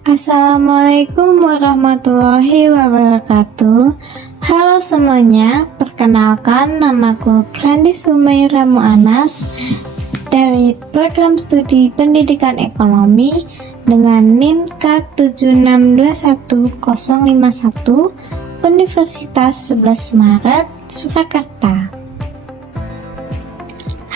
Assalamualaikum warahmatullahi wabarakatuh. Halo semuanya, perkenalkan namaku Grandi Sumaira Mu'anas dari Program Studi Pendidikan Ekonomi dengan NIM K7621051 Universitas 11 Maret, Surakarta.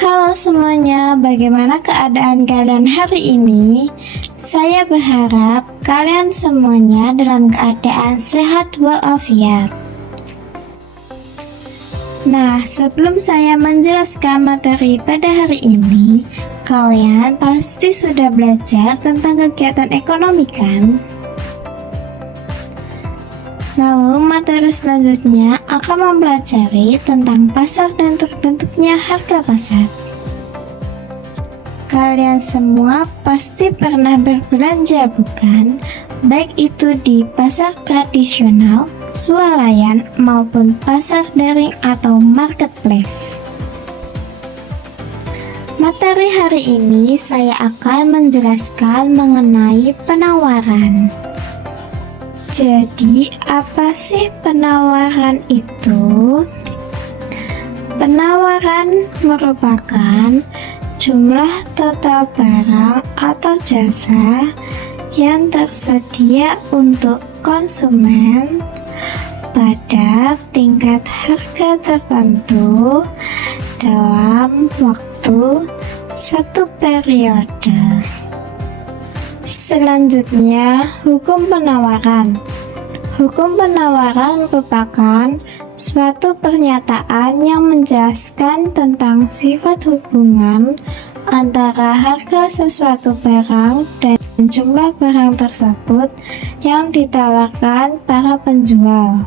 Halo semuanya, bagaimana keadaan kalian hari ini? Saya berharap kalian semuanya dalam keadaan sehat walafiat. Nah, sebelum saya menjelaskan materi pada hari ini, kalian pasti sudah belajar tentang kegiatan ekonomi kan? Lalu materi selanjutnya akan mempelajari tentang pasar dan terbentuknya harga pasar. Kalian semua pasti pernah berbelanja bukan? Baik itu di pasar tradisional, swalayan maupun pasar daring atau marketplace. Materi hari ini saya akan menjelaskan mengenai penawaran. Jadi, apa sih penawaran itu? Penawaran merupakan jumlah total barang atau jasa yang tersedia untuk konsumen pada tingkat harga tertentu dalam waktu satu periode. Selanjutnya, hukum penawaran. Hukum penawaran merupakan suatu pernyataan yang menjelaskan tentang sifat hubungan antara harga sesuatu barang dan jumlah barang tersebut yang ditawarkan para penjual.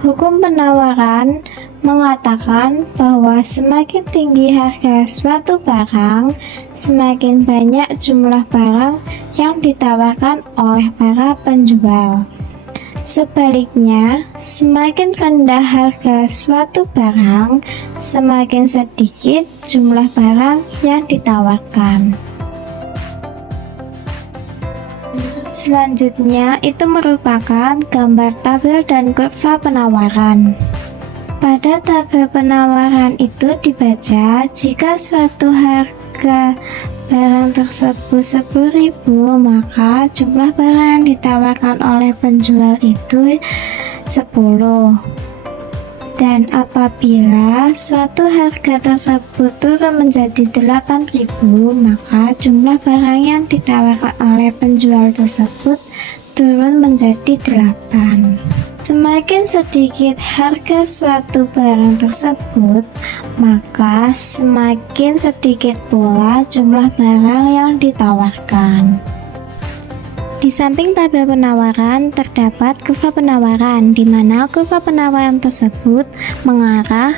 Hukum penawaran mengatakan bahwa semakin tinggi harga suatu barang, semakin banyak jumlah barang yang ditawarkan oleh para penjual. Sebaliknya, semakin rendah harga suatu barang, semakin sedikit jumlah barang yang ditawarkan. Selanjutnya, itu merupakan gambar tabel dan kurva penawaran. Pada tabel penawaran itu dibaca jika suatu harga barang tersebut 10.000, maka jumlah barang yang ditawarkan oleh penjual itu 10. Dan apabila suatu harga tersebut turun menjadi 8.000, maka jumlah barang yang ditawarkan oleh penjual tersebut turun menjadi 8. Semakin sedikit harga suatu barang tersebut, maka semakin sedikit pula jumlah barang yang ditawarkan. Di samping tabel penawaran terdapat kurva penawaran, di mana kurva penawaran tersebut mengarah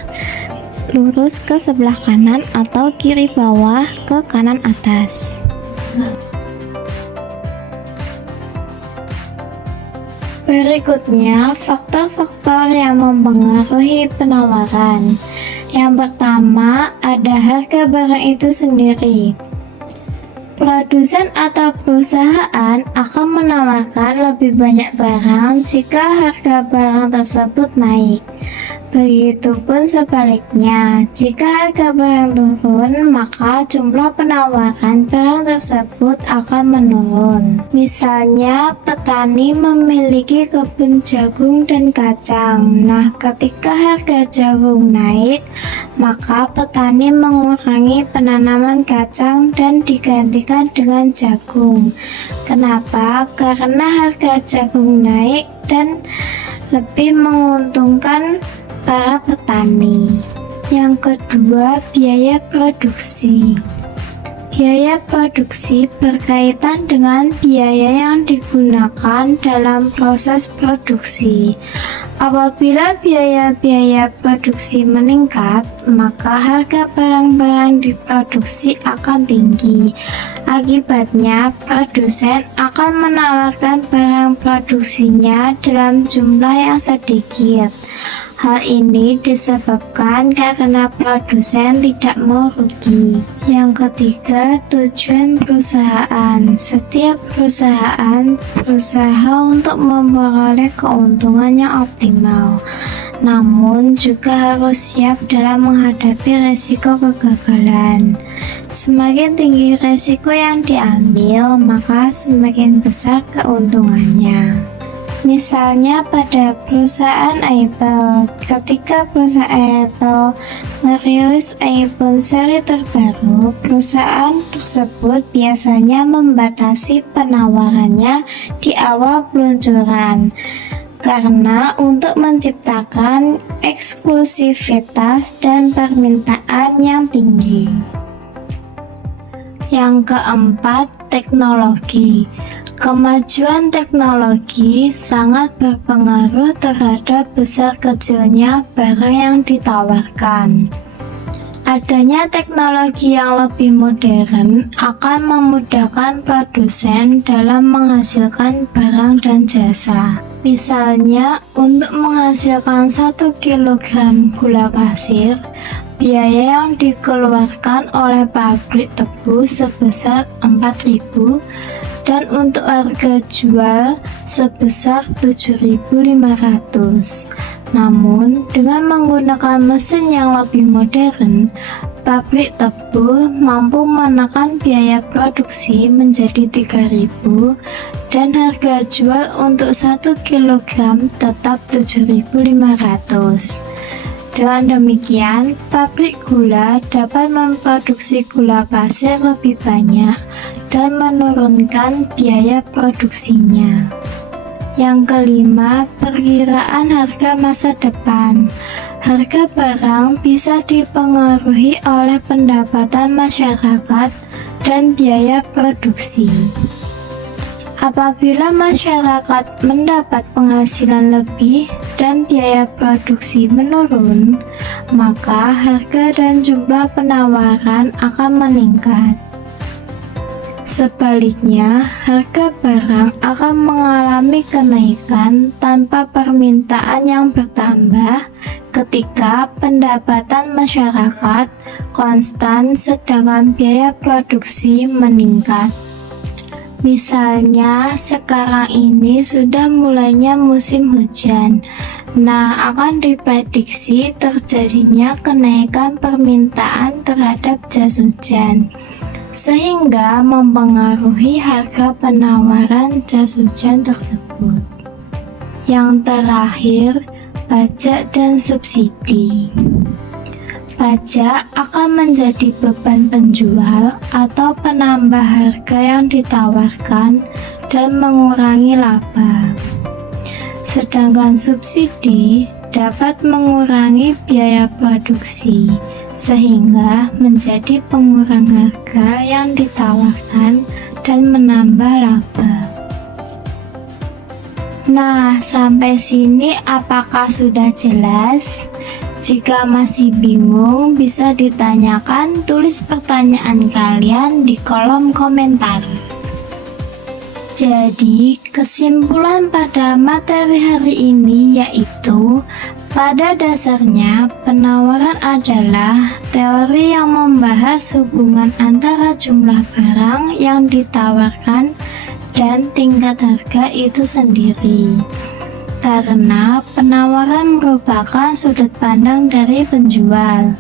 lurus ke sebelah kanan atau kiri bawah ke kanan atas. Berikutnya, faktor-faktor yang mempengaruhi penawaran. Yang pertama, ada harga barang itu sendiri. Produsen atau perusahaan akan menawarkan lebih banyak barang jika harga barang tersebut naik. Begitupun sebaliknya, jika harga barang turun, maka jumlah penawaran barang tersebut akan menurun. Misalnya, petani memiliki kebun jagung dan kacang. Nah, ketika harga jagung naik, maka petani mengurangi penanaman kacang dan digantikan dengan jagung. Kenapa? Karena harga jagung naik dan lebih menguntungkan para petani. Yang kedua, biaya produksi. Biaya produksi berkaitan dengan biaya yang digunakan dalam proses produksi. Apabila biaya-biaya produksi meningkat, maka harga barang-barang diproduksi akan tinggi. Akibatnya, produsen akan menawarkan barang produksinya dalam jumlah yang sedikit. Hal ini disebabkan karena produsen tidak mau rugi. Yang ketiga, tujuan perusahaan. Setiap perusahaan berusaha untuk memperoleh keuntungan yang optimal, namun juga harus siap dalam menghadapi resiko kegagalan. Semakin tinggi resiko yang diambil, maka semakin besar keuntungannya. Misalnya pada perusahaan Apple, ketika perusahaan Apple merilis iPhone seri terbaru, perusahaan tersebut biasanya membatasi penawarannya di awal peluncuran karena untuk menciptakan eksklusivitas dan permintaan yang tinggi. Yang keempat, teknologi. Kemajuan teknologi sangat berpengaruh terhadap besar kecilnya barang yang ditawarkan. Adanya teknologi yang lebih modern akan memudahkan produsen dalam menghasilkan barang dan jasa. Misalnya, untuk menghasilkan 1 kilogram gula pasir, biaya yang dikeluarkan oleh pabrik tebu sebesar 4.000 dan untuk harga jual sebesar 7.500. Namun, dengan menggunakan mesin yang lebih modern, pabrik tebu mampu menekan biaya produksi menjadi 3.000 dan harga jual untuk 1 kilogram tetap 7.500. Dengan demikian, pabrik gula dapat memproduksi gula pasir lebih banyak dan menurunkan biaya produksinya. Yang kelima, perkiraan harga masa depan. Harga barang bisa dipengaruhi oleh pendapatan masyarakat dan biaya produksi. Apabila masyarakat mendapat penghasilan lebih dan biaya produksi menurun, maka harga dan jumlah penawaran akan meningkat. Sebaliknya, harga barang akan mengalami kenaikan tanpa permintaan yang bertambah ketika pendapatan masyarakat konstan sedangkan biaya produksi meningkat. Misalnya, sekarang ini sudah mulainya musim hujan. Nah, akan diprediksi terjadinya kenaikan permintaan terhadap jas hujan, sehingga mempengaruhi harga penawaran jas hujan tersebut. Yang terakhir, pajak dan subsidi. Pajak akan menjadi beban penjual atau penambah harga yang ditawarkan dan mengurangi laba. Sedangkan subsidi dapat mengurangi biaya produksi sehingga menjadi pengurang harga yang ditawarkan dan menambah laba. Nah, sampai sini apakah sudah jelas? Jika masih bingung, bisa ditanyakan, tulis pertanyaan kalian di kolom komentar. Jadi, kesimpulan pada materi hari ini yaitu, pada dasarnya penawaran adalah teori yang membahas hubungan antara jumlah barang yang ditawarkan dan tingkat harga itu sendiri. Karena penawaran merupakan sudut pandang dari penjual.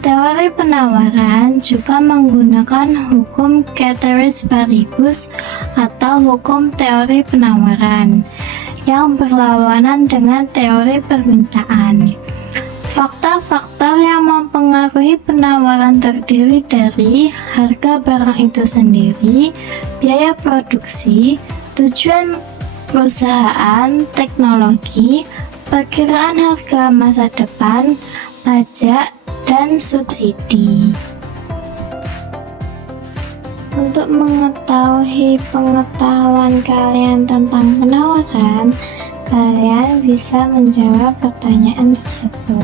Teori penawaran juga menggunakan hukum ceteris paribus atau hukum teori penawaran yang berlawanan dengan teori permintaan. Faktor-faktor yang mempengaruhi penawaran terdiri dari harga barang itu sendiri, biaya produksi, tujuan perusahaan, teknologi, perkiraan harga masa depan, pajak, dan subsidi. Untuk mengetahui pengetahuan kalian tentang penawaran, kalian bisa menjawab pertanyaan tersebut.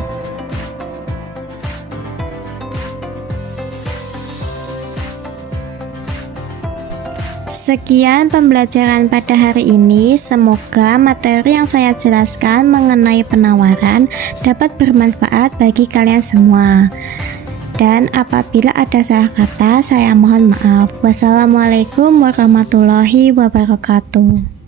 Sekian pembelajaran pada hari ini. Semoga materi yang saya jelaskan mengenai penawaran dapat bermanfaat bagi kalian semua. Dan apabila ada salah kata, saya mohon maaf. Wassalamualaikum warahmatullahi wabarakatuh.